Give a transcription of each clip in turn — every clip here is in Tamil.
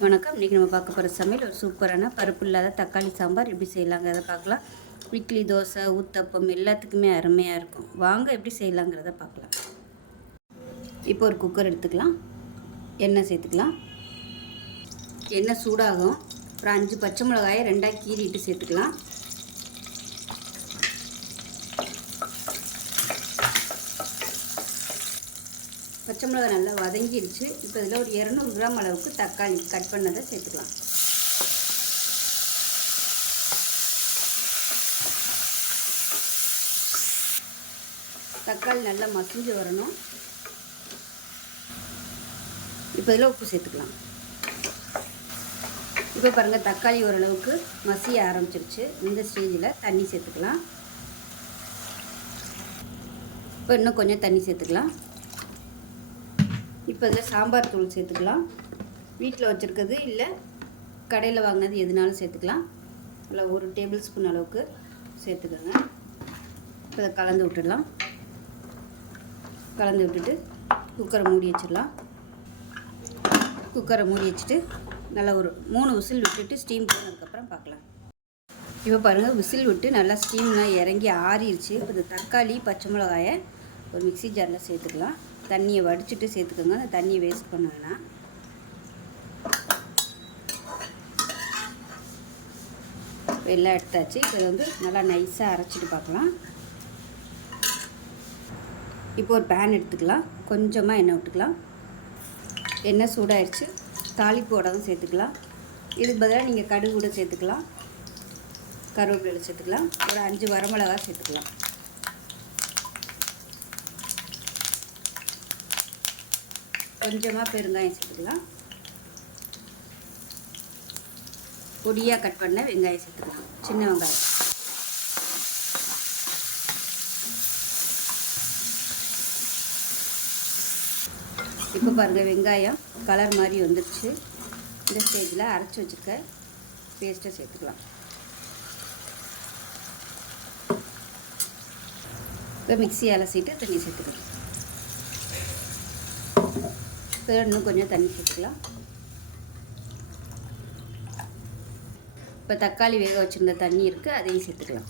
வணக்கம். இன்றைக்கி நம்ம பார்க்க போகிற சமையல் ஒரு சூப்பரான பருப்பு இல்லாத தக்காளி சாம்பார் எப்படி செய்யலாங்க அதை பார்க்கலாம். இட்லி, தோசை, ஊத்தப்பம் எல்லாத்துக்குமே அருமையாக இருக்கும். வாங்க எப்படி செய்யலாங்கிறத பார்க்கலாம். இப்போ ஒரு குக்கர் எடுத்துக்கலாம். எண்ணெய் சேர்த்துக்கலாம். எண்ணெய் சூடாகும். அப்புறம் 5 பச்சை மிளகாயை 2ஆக கீறிட்டு சேர்த்துக்கலாம். பச்சை மிளகாய் நல்லா வதங்கிடுச்சு. இப்போ இதில் ஒரு 200 கிராம் அளவுக்கு தக்காளி கட் பண்ணதை சேர்த்துக்கலாம். தக்காளி நல்லா மசிஞ்சு வரணும். இப்போ இதில் உப்பு சேர்த்துக்கலாம். இப்போ பாருங்கள், தக்காளி ஓரளவுக்கு மசிய ஆரம்பிச்சிருச்சு. இந்த ஸ்டேஜில் தண்ணி சேர்த்துக்கலாம். இப்போ இன்னும் கொஞ்சம் தண்ணி சேர்த்துக்கலாம். இப்போ இதில் சாம்பார் தூள் சேர்த்துக்கலாம். வீட்டில் வச்சுருக்கிறது இல்லை கடையில் வாங்கினது எதுனாலும் சேர்த்துக்கலாம். இல்லை 1 டேபிள் ஸ்பூன் அளவுக்கு சேர்த்துக்கோங்க. இப்போ இதை கலந்து விட்டுடலாம். கலந்து விட்டுட்டு குக்கரை மூடி வச்சிடலாம். குக்கரை மூடி வச்சுட்டு நல்லா ஒரு 3 விசில் விட்டுட்டு ஸ்டீம் பண்ணதுக்கப்புறம் பார்க்கலாம். இப்போ பாருங்கள், விசில் விட்டு நல்லா ஸ்டீம்லாம் இறங்கி ஆறிடுச்சு. இப்போ இந்த தக்காளி, பச்சை மிளகாயை ஒரு மிக்ஸி ஜாரில் சேர்த்துக்கலாம். தண்ணியை வடிச்சிட்டு சேர்த்துக்கோங்க. அந்த தண்ணியை வேஸ்ட் பண்ண வேணாம். எல்லாம் எடுத்தாச்சு. இப்போ வந்து நல்லா நைஸாக அரைச்சிட்டு பார்க்கலாம். இப்போ ஒரு பேன் எடுத்துக்கலாம். கொஞ்சமாக எண்ணெய் விட்டுக்கலாம். எண்ணெய் சூடாகிடுச்சு. தாளிப்பு உடவும் சேர்த்துக்கலாம். இதுக்கு பதிலாக நீங்கள் கடுகு கூட சேர்த்துக்கலாம். கருவேப்பிலை சேர்த்துக்கலாம். ஒரு 5 வரமிளகா சேர்த்துக்கலாம். கொஞ்சமாக பெருங்காயம் சேர்த்துக்கலாம். பொடியாக கட் பண்ண வெங்காயம் சேர்த்துக்கலாம். சின்ன வெங்காயம். இப்போ பாருங்கள், வெங்காயம் கலர் மாதிரி வந்துடுச்சு. இந்த ஸ்டேஜில் அரைச்சி வச்சுருக்க பேஸ்ட்டை சேர்த்துக்கலாம். இப்போ மிக்ஸி அலசிட்டு தண்ணி சேர்த்துக்கலாம். இப்போ இன்னும் கொஞ்சம் தண்ணி சேர்த்துக்கலாம். இப்போ தக்காளி வேக வச்சுருந்த தண்ணி இருக்குது, அதையும் சேர்த்துக்கலாம்.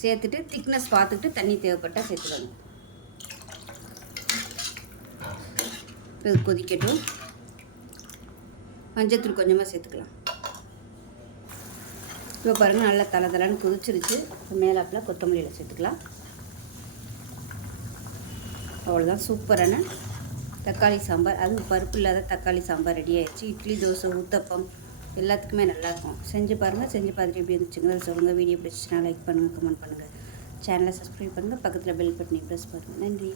சேர்த்துட்டு திக்னஸ் பார்த்துக்கிட்டு தண்ணி தேவைப்பட்டால் சேர்த்துக்கணும். இப்போ கொதிக்கட்டும். மஞ்சத்தூள் கொஞ்சமாக சேர்த்துக்கலாம். இப்போ பாருங்கள், நல்லா தலை கொதிச்சிருச்சு. இப்போ மேலாப்பில் கொத்தமல்லியில் சேர்த்துக்கலாம். அவ்வளோதான், சூப்பரான தக்காளி சாம்பார். அதுவும் பருப்பு இல்லாத தக்காளி சாம்பார் ரெடி ஆகிடுச்சு. இட்லி, தோசை, ஊத்தப்பம் எல்லாத்துக்குமே நல்லாயிருக்கும். செஞ்சு பாருங்கள். செஞ்சு பார்த்துட்டு எப்படி இருந்துச்சுங்க சொல்லுங்கள். வீடியோ பிடிச்சிச்சுன்னா லைக் பண்ணுங்கள், கமெண்ட் பண்ணுங்கள். சேனலை சப்ஸ்கிரைப் பண்ணுங்கள். பக்கத்தில் பெல் பட்டனை ப்ரெஸ் பண்ணுங்கள். நன்றி.